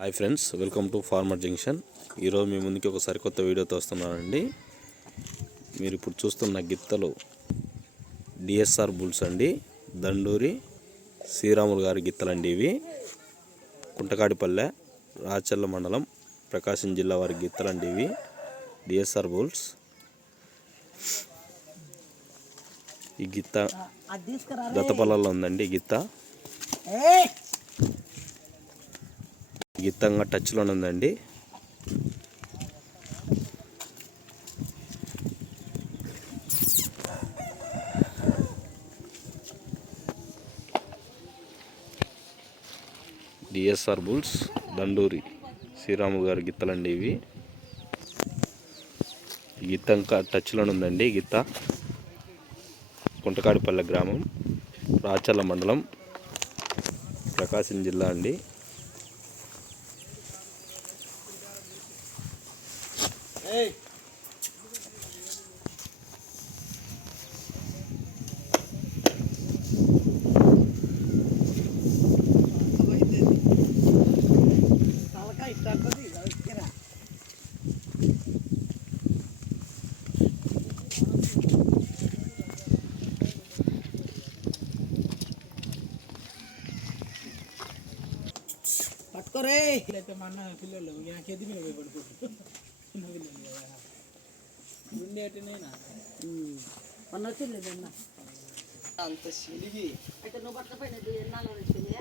Hi friends welcome to farmer junction. ఈరోజు మీ ముందుకి ఒక సరికొత్త వీడియోతో వస్తున్నానండి. మీరు ఇప్పుడు చూస్తున్న గిత్తలు డిఎస్ఆర్ బుల్స్ అండి. దండూరి శ్రీరాములు గారి గిత్తలండి ఇవి. కుంటకాడిపల్లె రాచర్ల మండలం ప్రకాశం జిల్లా వారి గిత్తలండి ఇవి. DSR bulls. ఈ గిత్త గత పొలాల్లో ఉందండి ఈ గిత్త. గిత్తంగా టచ్లోనే ఉందండి. డిఎస్ఆర్ బుల్స్ దండూరి శ్రీరాములు గారి గిత్తలండి ఇవి. ఈ గిత్త ఇంకా టచ్లోనే ఉందండి ఈ గిత్త కుంటకాడిపల్లె గ్రామం రాచర్ల మండలం ప్రకాశం జిల్లా అండి. పట్టుకోరే అయితే మా అన్న పిల్లలు నాకు ఎది మీద మొన్న వచ్చింది అంత సిలిగి అయితే నువ్వు పట్టకపోయినా ఎన్నాళ్ళు వచ్చింది